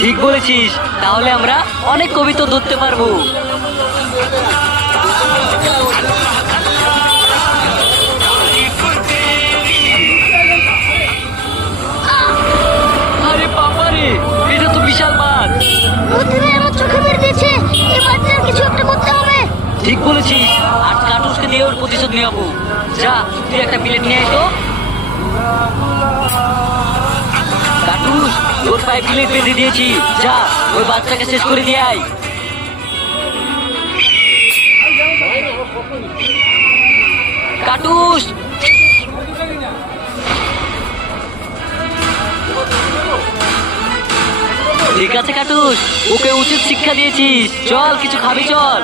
ঠিক বলেছিস, তাহলে আমরা অনেক কবিতা ধরতে পারবো। আরে বাবারে, এটা তো বিশাল মাছ। আমার চোখে মেরে দিয়েছে, এই বাচ্চার কিছু একটা করতে হবে। ঠিক বলেছিস, আর কাটুসকে নিয়ে ওর প্রতিশোধ নেবো। যা, তুই একটা প্লেট নিয়ে আয় তো। কাটুস, তোর পায়ে প্লেট বেঁধে দিয়েছি, যা ওই বাচ্চাকে শেষ করে দিয়ে আয়। কাটুস, ঠিক আছে কাটুস, ওকে উচিত শিক্ষা দিয়েছিস। চল কিছু খাবি, চল।